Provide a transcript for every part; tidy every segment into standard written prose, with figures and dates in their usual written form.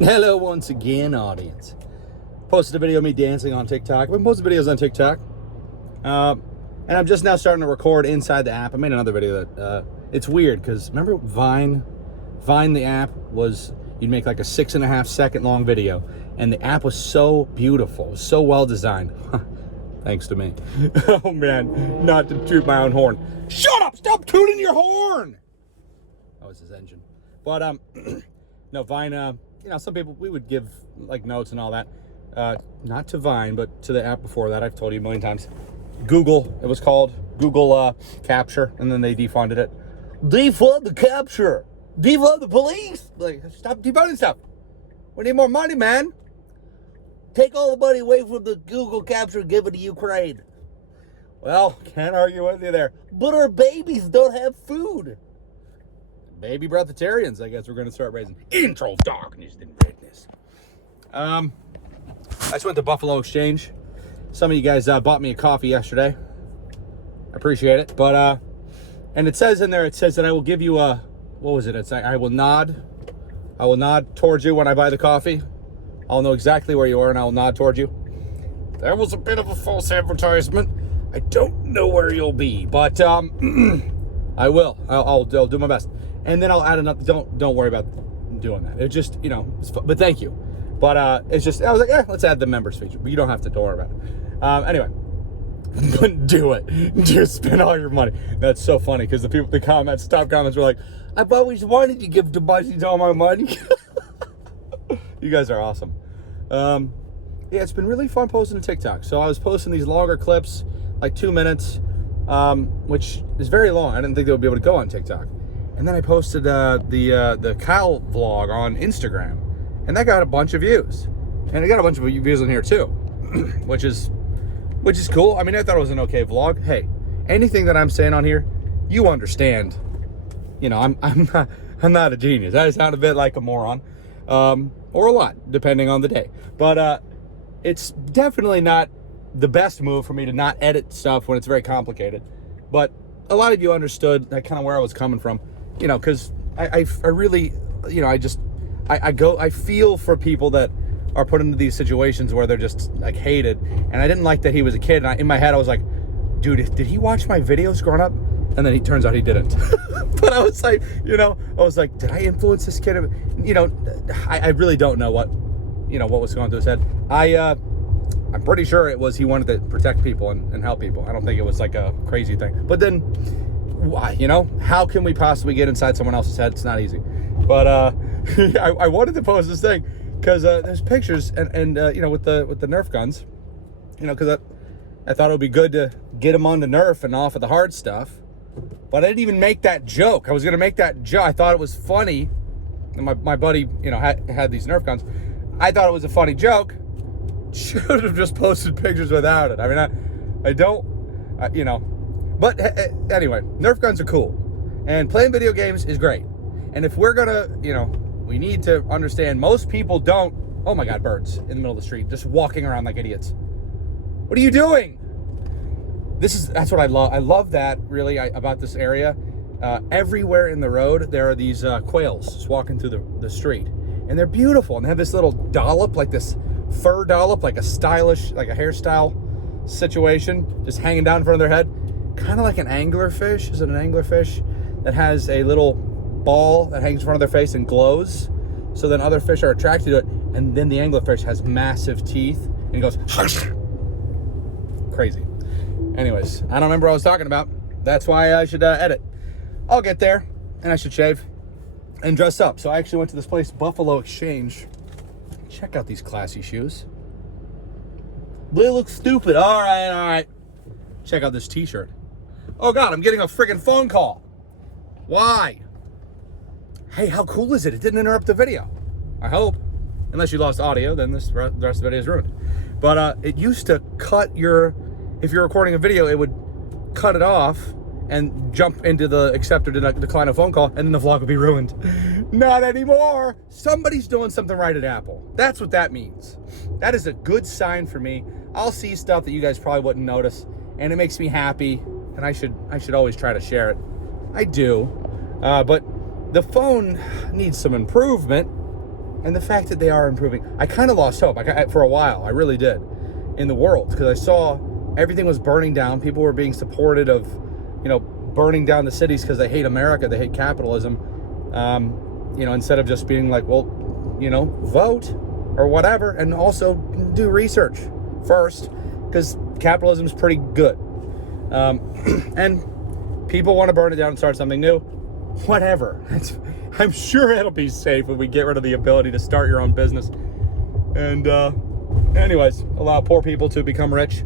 Hello once again, audience. Posted a video of me dancing on TikTok. I've been posting videos on TikTok. And I'm just now starting to record inside the app. I made another video that, it's weird because remember Vine? Vine, the app, was, you'd make like a 6.5 second long video. And the app was so beautiful, so well designed. Thanks to me. Oh man, not to toot my own horn. Shut up, stop tooting your horn! That was his engine. But, no, Vine, you know, some people, we would give like notes and all that. Not to Vine, but to the app before that. I've told you a million times. Google, it was called Google Capture, and then they defunded it. Defund the capture. Defund the police. Like, stop defunding stuff. We need more money, man. Take all the money away from the Google Capture and give it to Ukraine. Well, can't argue with you there. But our babies don't have food. Baby breatharians, I guess we're going to start raising. Intro darkness and redness. I just went to Buffalo Exchange. Some of you guys bought me a coffee yesterday. I appreciate it. But, and it says in there, it says that I will give you a, what was it? It's I will nod towards you when I buy the coffee. I'll know exactly where you are and I will nod towards you. That was a bit of a false advertisement. I don't know where you'll be, but I will. I'll do my best. And then I'll add another. Don't worry about doing that. It just, you know, but thank you. But it's just, I was like, let's add the members feature. But you don't have to worry about it. Anyway, but do it. Just spend all your money. That's so funny because the people, the top comments were like, I've always wanted to give Debussy all my money. You guys are awesome. Yeah, it's been really fun posting to TikTok. So I was posting these longer clips, like 2 minutes, which is very long. I didn't think they would be able to go on TikTok. And then I posted the Kyle vlog on Instagram, and that got a bunch of views. And it got a bunch of views on here too, which is cool. I mean, I thought it was an okay vlog. Hey, anything that I'm saying on here, you understand. You know, I'm not a genius. I sound a bit like a moron, or a lot, depending on the day. But it's definitely not the best move for me to not edit stuff when it's very complicated. But a lot of you understood that kind of where I was coming from. You know, because I really, you know, I feel for people that are put into these situations where they're just like hated. And I didn't like that he was a kid. And in my head, I was like, dude, did he watch my videos growing up? And then he turns out he didn't. But I was like, you know, did I influence this kid? You know, I really don't know what was going through his head. I'm pretty sure it was he wanted to protect people and help people. I don't think it was like a crazy thing. But then, why, you know, how can we possibly get inside someone else's head? It's not easy. But I wanted to post this thing because there's pictures and you know, with the NERF guns, you know, because I thought it would be good to get them on the NERF and off of the hard stuff. But I didn't even make that joke. I was going to make that joke. I thought it was funny. And my buddy, you know, had these NERF guns. I thought it was a funny joke. Should have just posted pictures without it. I mean, I don't, you know. But anyway, NERF guns are cool. And playing video games is great. And if we're going to, you know, we need to understand most people don't, oh my God, birds in the middle of the street, just walking around like idiots. What are you doing? That's what I love. I love that really about this area. Everywhere in the road, there are these quails just walking through the street. And they're beautiful. And they have this little dollop, like this fur dollop, like a stylish, like a hairstyle situation, just hanging down in front of their head. Kind of like an anglerfish. Is it an anglerfish? That has a little ball that hangs in front of their face and glows. So then other fish are attracted to it. And then the anglerfish has massive teeth. And he goes, crazy. Anyways, I don't remember what I was talking about. That's why I should edit. I'll get there, and I should shave and dress up. So I actually went to this place, Buffalo Exchange. Check out these classy shoes. They look stupid. All right. Check out this t-shirt. Oh God, I'm getting a friggin' phone call. Why? Hey, how cool is it? It didn't interrupt the video. I hope. Unless you lost audio, then the rest of the video is ruined. But it used to cut if you're recording a video, it would cut it off and jump into the accept or decline a phone call, and then the vlog would be ruined. Not anymore. Somebody's doing something right at Apple. That's what that means. That is a good sign for me. I'll see stuff that you guys probably wouldn't notice, and it makes me happy, and I should always try to share it. I do. But the phone needs some improvement. And the fact that they are improving, I kind of lost hope for a while. I really did, in the world, because I saw everything was burning down. People were being supported of, burning down the cities because they hate America, they hate capitalism. Instead of just being like, well, vote or whatever, and also do research first, because capitalism is pretty good. And people want to burn it down and start something new. Whatever. I'm sure it'll be safe when we get rid of the ability to start your own business. And anyways, allow poor people to become rich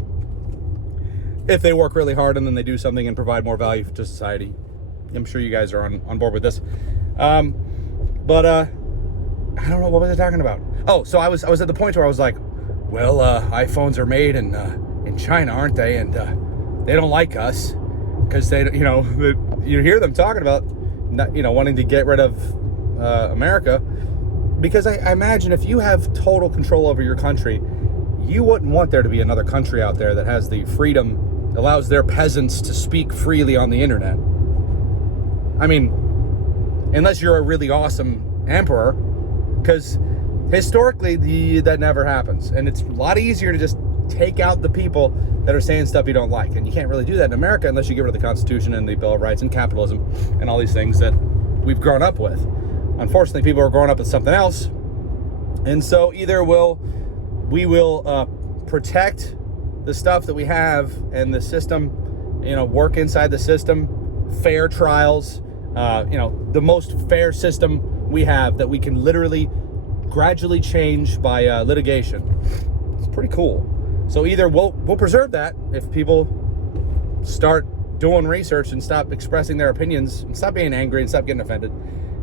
if they work really hard and then they do something and provide more value to society. I'm sure you guys are on board with this. But I don't know, what was I talking about? Oh, so I was at the point where I was like, well, iPhones are made in China, aren't they? And they don't like us because they, you hear them talking about not, wanting to get rid of America, because I imagine if you have total control over your country, you wouldn't want there to be another country out there that has the freedom, allows their peasants to speak freely on the internet. I mean, unless you're a really awesome emperor, because historically that never happens, and it's a lot easier to just take out the people that are saying stuff you don't like. And you can't really do that in America unless you get rid of the Constitution and the Bill of Rights and capitalism and all these things that we've grown up with. Unfortunately, people are growing up with something else. And so either we will protect the stuff that we have and the system, work inside the system, fair trials, the most fair system we have that we can literally gradually change by litigation. It's pretty cool. So either we'll preserve that if people start doing research and stop expressing their opinions and stop being angry and stop getting offended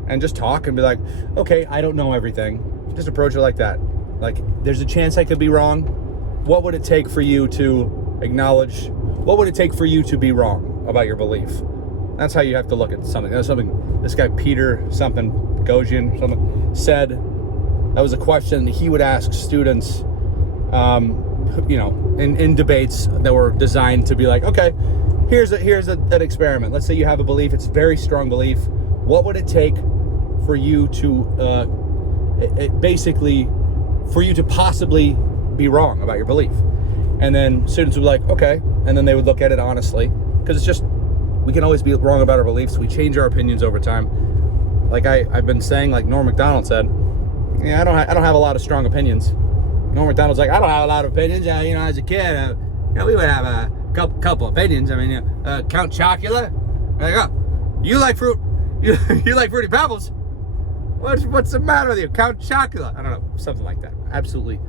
and just talk and be like, okay, I don't know everything. Just approach it like that. Like, there's a chance I could be wrong. What would it take for you to acknowledge? What would it take for you to be wrong about your belief? That's how you have to look at something. That's something this guy Peter something Gojian something said. That was a question he would ask students, in debates that were designed to be like, okay, here's an experiment. Let's say you have a belief, it's a very strong belief. What would it take for you to, for you to possibly be wrong about your belief? And then students would be like, okay. And then they would look at it honestly, because it's just, we can always be wrong about our beliefs. We change our opinions over time. Like I've been saying, like Norm Macdonald said, yeah, I don't have a lot of strong opinions. Norm Macdonald's like, I don't have a lot of opinions. As a kid, we would have a couple opinions. I mean, Count Chocula. Like, oh, you like fruit? You like Fruity Pebbles? What's the matter with you, Count Chocula? I don't know, something like that. Absolutely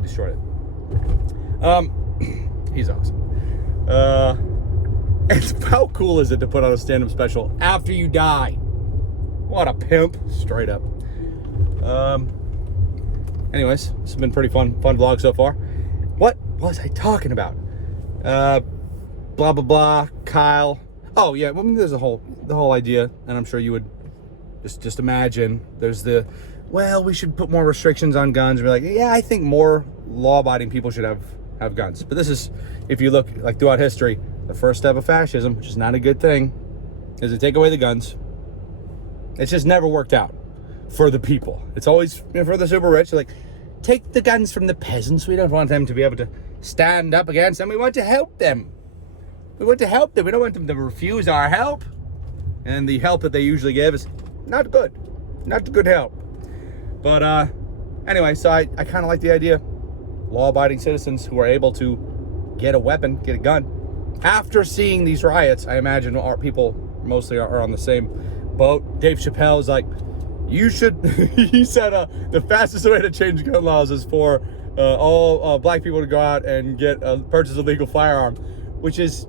destroyed it. He's awesome. How cool is it to put on a stand-up special after you die? What a pimp, straight up. Anyways, this has been pretty fun vlog so far. What was I talking about? Blah blah blah. Kyle. Oh yeah, well, there's the whole idea, and I'm sure you would just imagine. There's we should put more restrictions on guns. And be like, yeah, I think more law-abiding people should have guns. But this is, if you look like throughout history, the first step of fascism, which is not a good thing, is to take away the guns. It's just never worked out for the people. It's always for the super rich. Like, take the guns from the peasants. We don't want them to be able to stand up against them. We want to help them. We want to help them. We don't want them to refuse our help. And the help that they usually give is not good. Not good help. But anyway, so I kind of like the idea. Law-abiding citizens who are able to get a weapon, get a gun. After seeing these riots, I imagine our people mostly are on the same boat. Dave Chappelle is like, you should, he said the fastest way to change gun laws is for all black people to go out and purchase a legal firearm, which is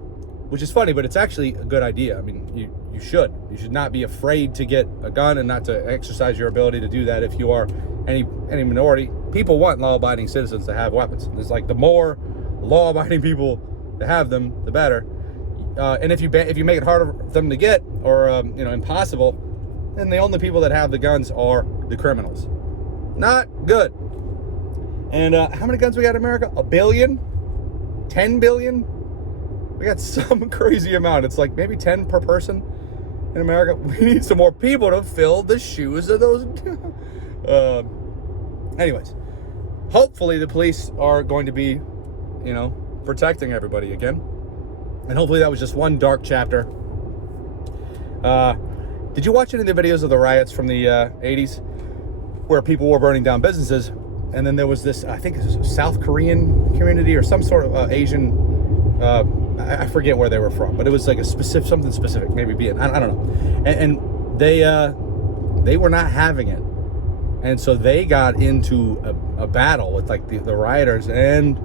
funny, but it's actually a good idea. I mean, you should not be afraid to get a gun and not to exercise your ability to do that if you are any minority. People want law-abiding citizens to have weapons. It's like the more law-abiding people to have them, the better. And if you make it harder for them to get, or impossible, then the only people that have the guns are the criminals. Not good. And how many guns we got in America? 1 billion? 10 billion? We got some crazy amount. It's like maybe 10 per person in America. We need some more people to fill the shoes of those Anyways, hopefully the police are going to be, you know, protecting everybody again. And hopefully that was just one dark chapter. Did you watch any of the videos of the riots from the 80s where people were burning down businesses? And then there was this, I think it was a South Korean community or some sort of Asian, I forget where they were from, but it was like a specific, something specific, maybe Vietnam, I don't know. And they were not having it. And so they got into a battle with like the rioters, and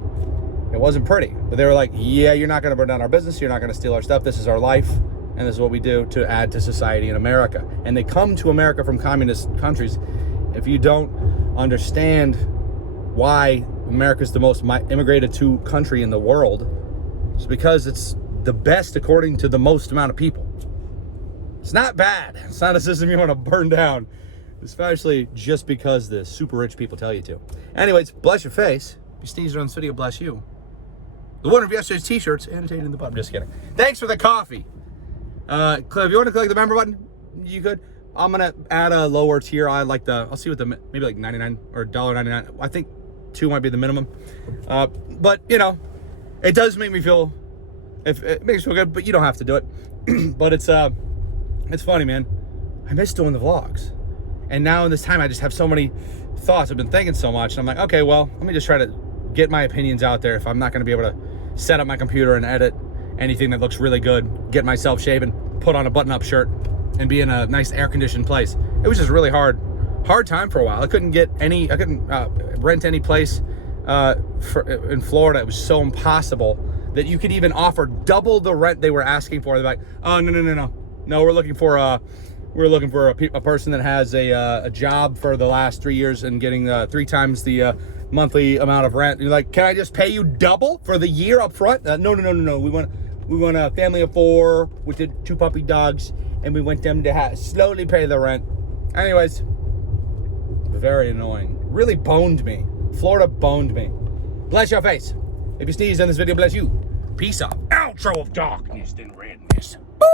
it wasn't pretty. But they were like, yeah, you're not going to burn down our business. You're not going to steal our stuff. This is our life. And this is what we do to add to society in America. And they come to America from communist countries. If you don't understand why America's the most immigrated to country in the world, it's because it's the best according to the most amount of people. It's not bad. It's not a system you want to burn down, especially just because the super rich people tell you to. Anyways, bless your face. If you sneezed on this video, bless you. The winner of yesterday's t-shirts, annotated in the bottom. Just kidding. Thanks for the coffee. If you want to click the member button, you could. I'm gonna add a lower tier. I'll see what the, maybe like 99 or $1.99. I think 2 might be the minimum. But you know, it does make me feel, if it makes me feel good, but you don't have to do it. But it's funny, man. I miss doing the vlogs. And now in this time, I just have so many thoughts. I've been thinking so much. And I'm like, okay, well, let me just try to get my opinions out there. If I'm not going to be able to set up my computer and edit anything that looks really good, get myself shaven, put on a button-up shirt, and be in a nice air-conditioned place. It was just really hard time for a while. I couldn't rent any place in Florida. It was so impossible that you could even offer double the rent they were asking for. They're like, oh, no, we're looking for a person that has a job for the last 3 years and getting 3 times the monthly amount of rent. And you're like, can I just pay you double for the year up front? No. We want a family of 4 with the 2 puppy dogs, and we want them to slowly pay the rent. Anyways, very annoying. Really boned me. Florida boned me. Bless your face. If you sneeze in this video, bless you. Peace out. Outro of darkness and redness. Boop.